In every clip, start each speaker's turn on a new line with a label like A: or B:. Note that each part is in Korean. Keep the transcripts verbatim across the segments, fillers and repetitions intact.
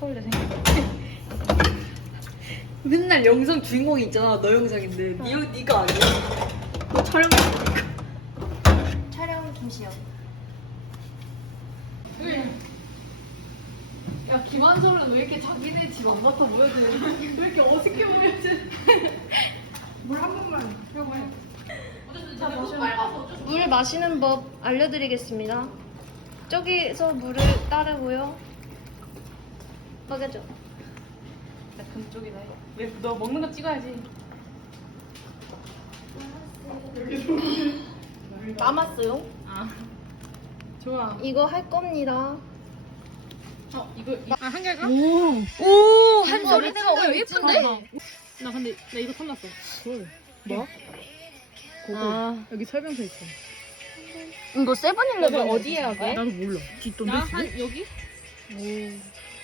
A: 서울대 생겼어. 맨날 영상 주인공이 있잖아. 너 영상인데 니 니가 아니야. 너 촬영
B: 촬영 김시영.
A: 야 김한솔은 왜 이렇게 자기네 집 안 맡아 보여주냐? 왜 이렇게 어색해 보여지? 물 한 번만 하고 해. 자 마셔.
B: 물 마시는 법 알려드리겠습니다. 저기서 물을 따르고요. 먹여줘.
A: 나 금쪽이다. 왜 너 먹는 거 찍어야지.
B: 남았어요.
A: 아 좋아.
B: 이거 할 겁니다.
A: 어 이거 아한 개가?
B: 오, 한 소리가 오 예쁜데?
A: 나 근데 나 이거 탐났어. 뭘? 뭐? 그거
B: 아,
A: 여기 설명서 있어.
B: 이거 세븐일레븐 어디에 하게?
A: 나도 몰라. 뒷돈데 한 여기? 오.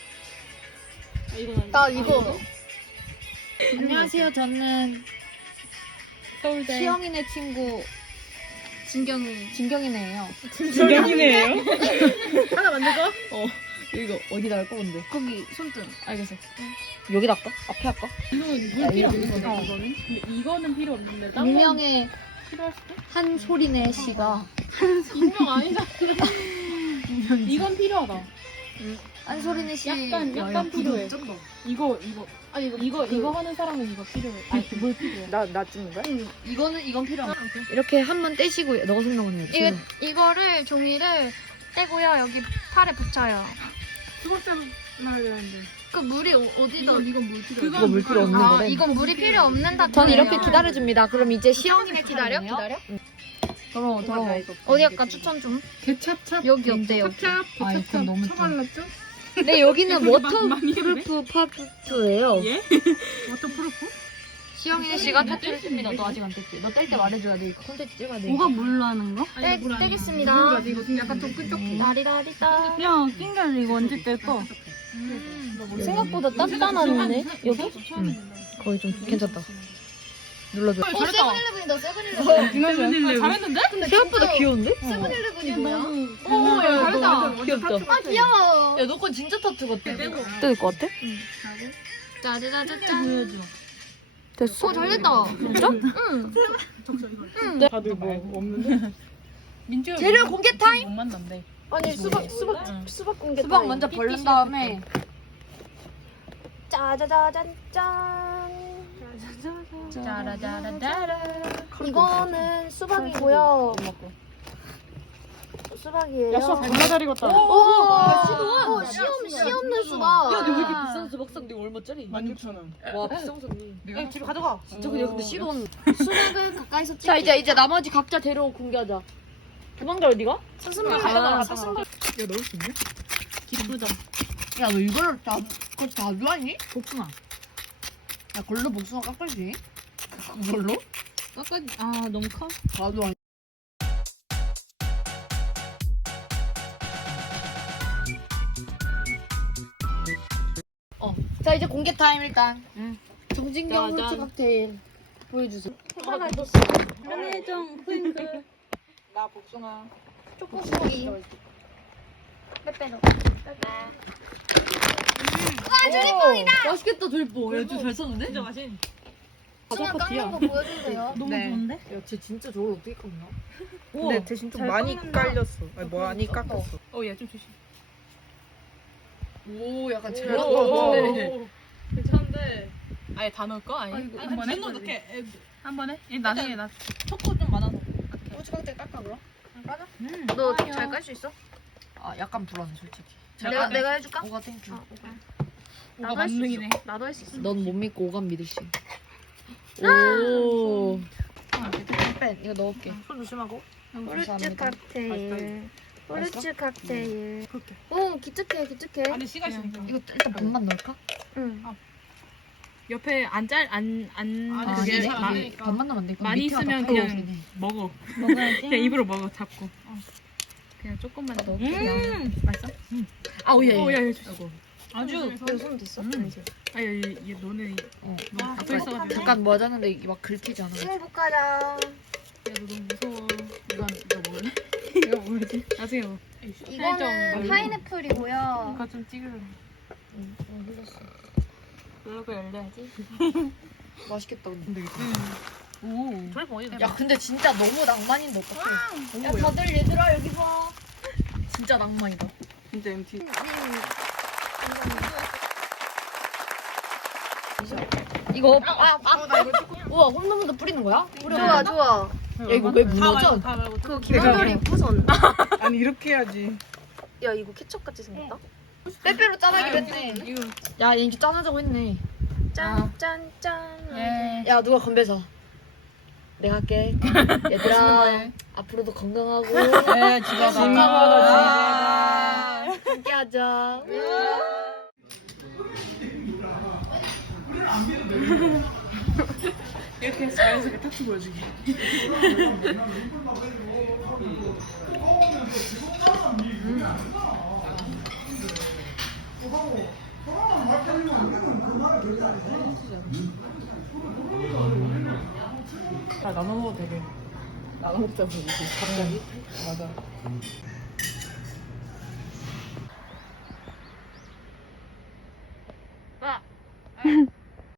A: 아 이건 아니야.
B: 나 이거
A: 안녕하세요. 저는 서울대
B: 시영이네 친구 진경이 진경이네요.
A: 진경이네요. 하나 만들까? 어. 이거 어디다 할 건데?
B: 거기 손등.
A: 알겠어.
B: 여기다 할까? 앞에 할까?
A: 이거는 물 필요 없는 거네. 이거는. 근데 이거는 필요 없는데. 딴
B: 유명의
A: 필요할 수도?
B: 한소리네 씨가
A: 유명 아니잖아. 이건 필요하다.
B: 한소리네 씨
A: 약간 약간 필요해. 이거 이거
B: 아니 이거
A: 이거
B: 그-
A: 이거 하는 사람은 이거 필요해. 아니 뭘 필요해?
C: 나, 나 찍는 거야?
B: 응, 이거는 이건 필요하다.
C: 이렇게 한 번 떼시고 너가 설명을 해야지.
B: 이거 이거를 종이를 떼고요 여기 팔에 붙여요.
A: 수박잔 말해야 되는데.
B: 그 물이 어- 어디다?
A: 이건 이건 물 필요.
C: 그거 물 필요 없는
B: 아
C: 거래.
B: 이건 물이 필요 없는다.
C: 전 이렇게 기다려줍니다. 그럼 이제 시영이네
B: 기다려
C: 차례네요.
B: 기다려.
C: 더러워, 더러워.
B: 어디 할까 추천 좀.
A: 개찹찹.
B: 여기 어때 여기?
A: 찹찹.
C: 아, 이건
A: 개찹찹.
C: 너무
A: 처발랐죠?
C: 네, 여기는
A: 많이 해도 돼?
C: 워터프루프 파프예요.
A: 예? 워터프루프?
B: 시영이네 씨가
C: 나
B: 타투를
C: 뗐습니다. 너 아직 안 뗐지? 너 뗄 때 말해줘야 돼. 이거 콘텐츠 찍어야 돼.
A: 물로 하는 거?
B: 떼 떼겠습니다.
A: 이거 좀 약간 좀 끈적해.
B: 라리라리따.
A: 야, 낑겨 이거 언제 뗄 거?
B: 생각보다 단단하네 여기.
C: 응. 거의 좀 괜찮다. 눌러줘.
B: 어 세븐일레븐이다 세븐일레븐.
A: 세븐일레븐. 잘했는데?
B: 근데
C: 생각보다
B: 진짜
C: 귀여운데?
B: 세븐일레븐이 뭐야?
A: 오, 야,
B: 잘했다.
C: 귀엽죠?
B: 아 귀여워.
C: 야, 너 건 진짜 타투 같아. 뜯을 것 같아?
B: 짜자자자짠.
C: 됐어?
B: 오 잘됐다.
C: 진짜?
B: 응.
A: 다들 뭐 없는데? 민주가
C: 재료 공개 타임?
A: 못 만난대.
B: 아니 수박 수박 수박 공개.
C: 수박 먼저 벌른 다음에
B: 짜자자잔 짠.
A: 짜라짜라짜라.
B: 이거는 수박이고요. 수박이에요.
A: 야, 수학 겁나 잘 익었다.
B: 오, 시험 시 없는 수박.
C: 야, 근데 왜 이렇게 비싼 수박 샀는데 얼마짜리?
A: 만 육천 원.
C: 와, 비싼 수박이.
A: 야, 집에 가져가.
C: 진짜 근데 근데 시돈.
B: 수박을 가까이서 찍.
C: 자, 이제 이제 나머지 각자 재료 공개하자. 도망가 어디가?
B: 사슴벌레
C: 아,
B: 가져가.
C: 사슴벌레.
A: 야, 넣을 수 있냐? 기쁘다.
C: 야, 너 이걸 다 그거 다 좋아하니?
A: 복숭아.
C: 야, 그걸로 복숭아 깎아지? 그걸로?
A: 깎아. 아, 너무 커?
C: 나도 아니. 어. 자, 이제 공개 타임 일단.
A: 응.
C: 정진경
A: 짜잔.
C: 후추 칵테일 보여주세요.
B: 하나 줬어.
A: 한혜정 프링크. 나 복숭아.
B: 초코 수박이. 빼빼로. 와 조리뽕이다.
C: 맛있겠다, 조리뽕. 야, 좀 잘 썼는데?
A: 진짜 맛있.
B: 수박 깎는 거 보여주세요.
A: 너무
C: 네.
A: 좋은데?
C: 야, 쟤 진짜 저걸 어떻게 깎나?
D: 근데 대신 좀 많이 깔렸어. 아니, 뭐 많이 깎았어.
A: 어, 야, 좀 조심.
C: 오, 약간 잘
A: 오,
C: 깎은
A: 오,
C: 것
A: 오,
C: 같은데.
A: 오. 괜찮은데. 아예 다 넣을 거? 아니,
B: 아이고,
A: 한 번에? 이렇게 한 번에? 얘 나중에 나 초코 좀 많아서.
B: 후추 칵테일 깎아 그럼?
A: 음.
B: 너 잘 깔 수 있어?
C: 아, 약간 불안해, 솔직히.
B: 내가 내가 해줄까?
C: 오가 땡큐.
B: 아, 오케이.
A: 오가
B: 할수
A: 만능이네.
B: 나도 할 수 있어.
C: 넌 못 믿고 오감 믿으시.
B: 아!
C: 오. 뺀 이거 넣을게.
A: 손 조심하고.
B: 후르츠
C: 감사합니다.
B: 칵테일. 후르츠
C: 맛있어?
B: 칵테일.
A: 그렇게.
B: 오 기특해 기특해.
A: 안에 씨가 있으니까.
C: 이거 일단 반만 넣을까?
B: 응.
A: 옆에 안잘안안
C: 아,
A: 그게
C: 아니네.
A: 마,
C: 이게 반만 넣으면 안 돼. 그럼
A: 많이
C: 밑에가
A: 있으면
C: 다
A: 그냥
C: 떨어지네.
A: 먹어.
B: 먹어야지.
A: 그냥 입으로 먹어 잡고. 그냥 조금만 넣어. 음.
B: 맛있어?
C: 아우 예.
A: 오, 야, 야,
C: 아이고.
A: 아주.
B: 이거 손 됐어?
C: 음.
A: 아, 야, 얘, 얘 너네
C: 어.
A: 너무 붙어
B: 아,
A: 있어가지고.
C: 잠깐 뭐 하자는데 이게 막 긁히지 않아.
B: 행복 가자.
A: 야, 너 너무 무서워. 이건 이거 먹을래? 이거 뭐지? 나중에 먹어.
B: 이거는
A: 살짝
B: 파인애플이고요.
A: 이거 좀 찍을래.
B: 이러고 열려야지.
C: 맛있겠다 근데.
B: 오. 저래 뭐지?
C: 야 근데 진짜 너무 낭만인데 어떡해. 야 다들 얘들아 여기 봐. 진짜 낭만이다.
D: 진짜 엠티.
C: 이거 아, 아, 우와 홈런도 뿌리는 거야?
E: 좋아 좋아.
C: 야 이거 왜 무너져?
E: 그 김한별이 부선.
D: 아니 이렇게 해야지.
E: 야 이거 케첩 같이 생겼다.
C: 빼빼로 짠하기로 했네. 야 얘 이제 짠하자고 했네.
E: 짠짠짠.
B: 예.
C: 야 누가 건배 사? 내가 할게. 얘들아 앞으로도 건강하고
D: 네, 집에
C: 건강하다 함께하자.
D: 이렇게 해서 자연스럽게 탁시 보여주기. 다 나눠 먹어도 되게. 나눠 먹자고 이렇게 갑자기. 맞아.